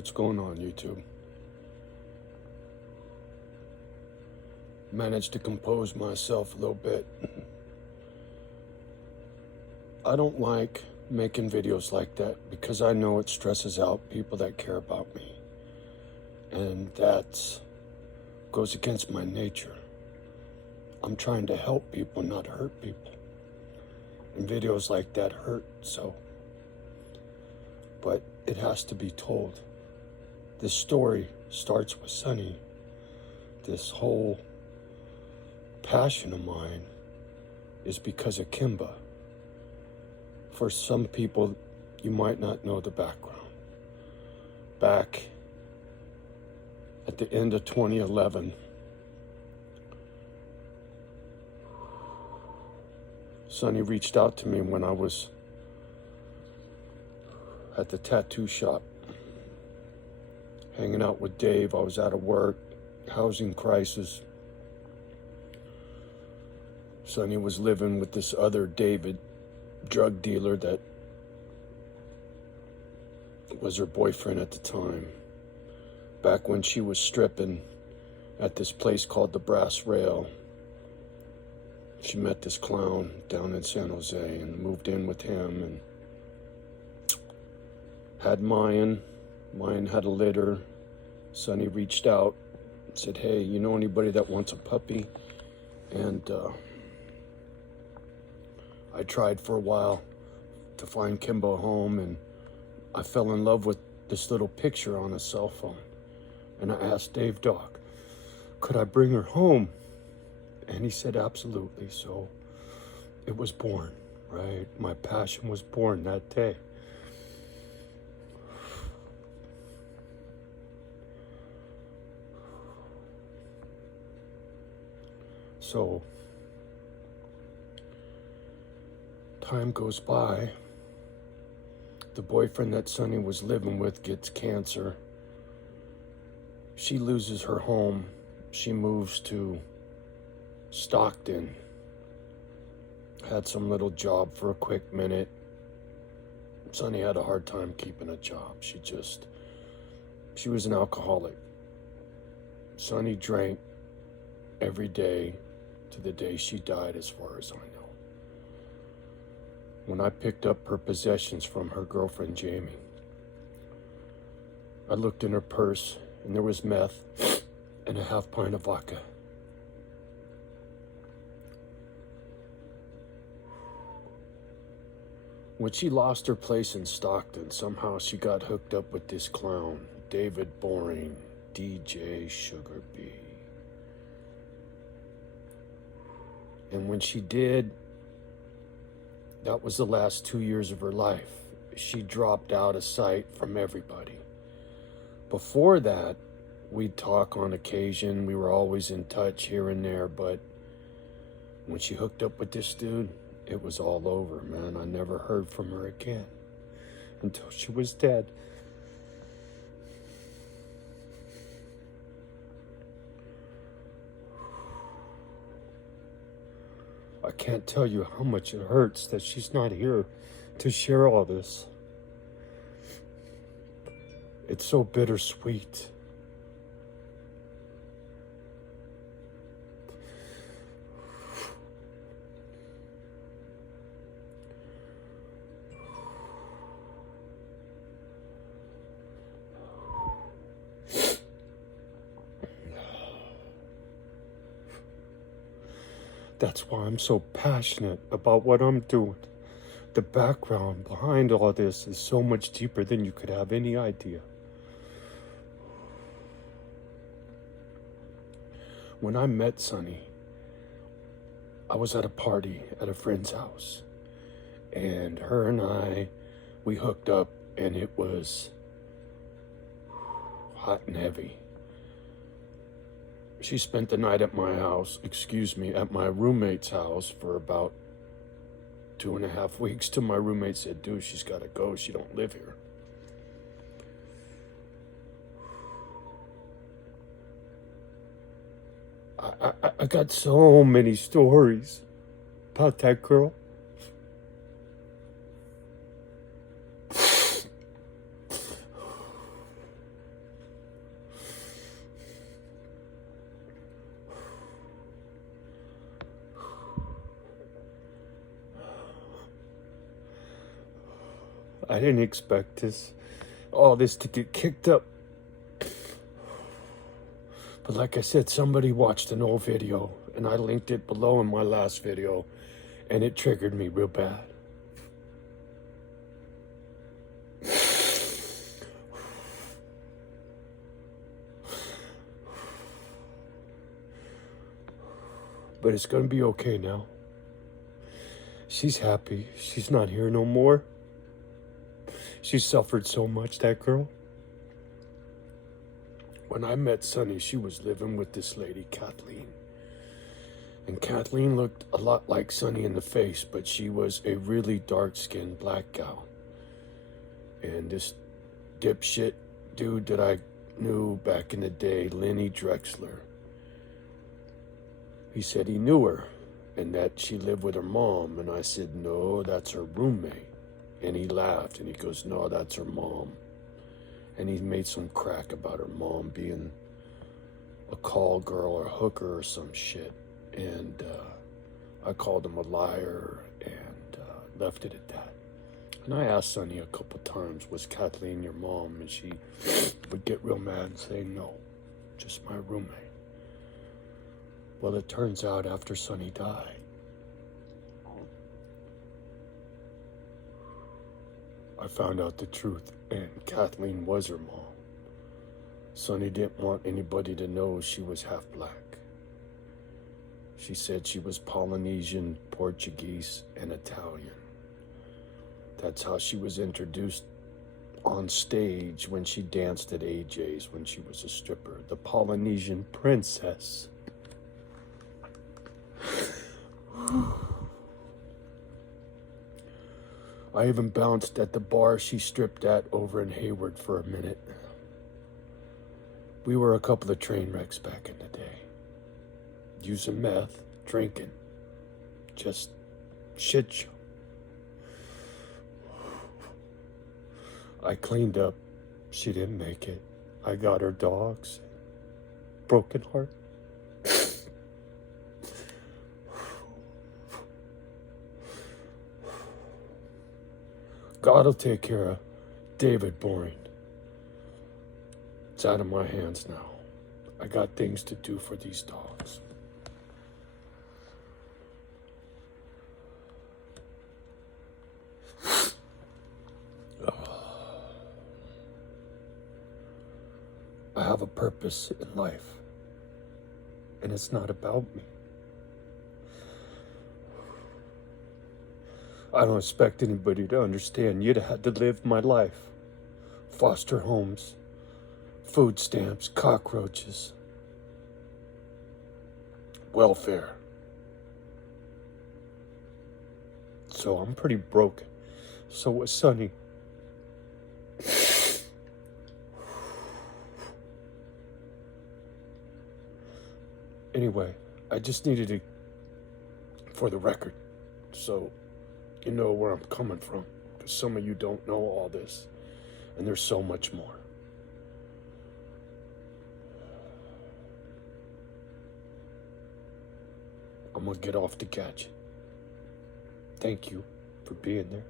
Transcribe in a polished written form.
What's going on, YouTube? Managed to compose myself a little bit. I don't like making videos like that because I know it stresses out people that care about me. And that goes against my nature. I'm trying to help people, not hurt people. And videos like that hurt, so. But it has to be told. This story starts with Sunny. This whole passion of mine is because of Kimba. For some people, you might not know the background. Back at the end of 2011, Sunny reached out to me when I was at the tattoo shop, hanging out with Dave. I was out of work, housing crisis. Sunny was living with this other David, drug dealer that was her boyfriend at the time. Back when she was stripping at this place called the Brass Rail, she met this clown down in San Jose and moved in with him and had Mayan. Mayan had a litter. Sunny reached out and said, hey, you know anybody that wants a puppy? And I tried for a while to find Kimba home, and I fell in love with this little picture on a cell phone. And I asked Dave Doc, could I bring her home? And he said, absolutely. So it was born, right? My passion was born that day. So time goes by. The boyfriend that Sunny was living with gets cancer. She loses her home. She moves to Stockton. Had some little job for a quick minute. Sunny had a hard time keeping a job. She was an alcoholic. Sunny drank every day to the day she died, as far as I know. When I picked up her possessions from her girlfriend, Jamie, I looked in her purse and there was meth and a half pint of vodka. When she lost her place in Stockton, somehow she got hooked up with this clown, David Boring, DJ Sugar B. And when she did, that was the last 2 years of her life. She dropped out of sight from everybody. Before that, we'd talk on occasion. We were always in touch here and there, but when she hooked up with this dude, it was all over, man. I never heard from her again until she was dead. I can't tell you how much it hurts that she's not here to share all this. It's so bittersweet. That's why I'm so passionate about what I'm doing. The background behind all this is so much deeper than you could have any idea. When I met Sunny, I was at a party at a friend's house. And her and we hooked up, and it was hot and heavy. She spent the night at my house, at my roommate's house for about 2.5 weeks till my roommate said, dude, she's gotta go, she don't live here. I got so many stories about that girl. I didn't expect all this to get kicked up. But like I said, somebody watched an old video, and I linked it below in my last video, and it triggered me real bad. But it's gonna be okay now. She's happy. She's not here no more. She suffered so much, that girl. When I met Sunny, she was living with this lady, Kathleen. And Kathleen looked a lot like Sunny in the face, but she was a really dark-skinned black gal. And this dipshit dude that I knew back in the day, Lenny Drexler, he said he knew her and that she lived with her mom. And I said, no, that's her roommate. And he laughed and he goes, no, that's her mom. And he made some crack about her mom being a call girl or a hooker or some shit. And I called him a liar and left it at that. And I asked Sunny a couple times, was Kathleen your mom? And she would get real mad and say, no, just my roommate. Well, it turns out after Sunny died, I found out the truth, and Kathleen was her mom. Sunny didn't want anybody to know she was half black. She said she was Polynesian, Portuguese, and Italian. That's how she was introduced on stage when she danced at AJ's when she was a stripper, the Polynesian princess. I even bounced at the bar she stripped at over in Hayward for a minute. We were a couple of train wrecks back in the day. Using meth, drinking. Just shit show. I cleaned up. She didn't make it. I got her dogs. Broken heart. God will take care of David Boring. It's out of my hands now. I got things to do for these dogs. I have a purpose in life, and it's not about me. I don't expect anybody to understand. You'd have had to live my life. Foster homes, food stamps, cockroaches, welfare. So I'm pretty broken. So was Sunny. Anyway, I just needed it for the record, so you know where I'm coming from, because some of you don't know all this, and there's so much more. I'm gonna get off the gadget. Thank you for being there.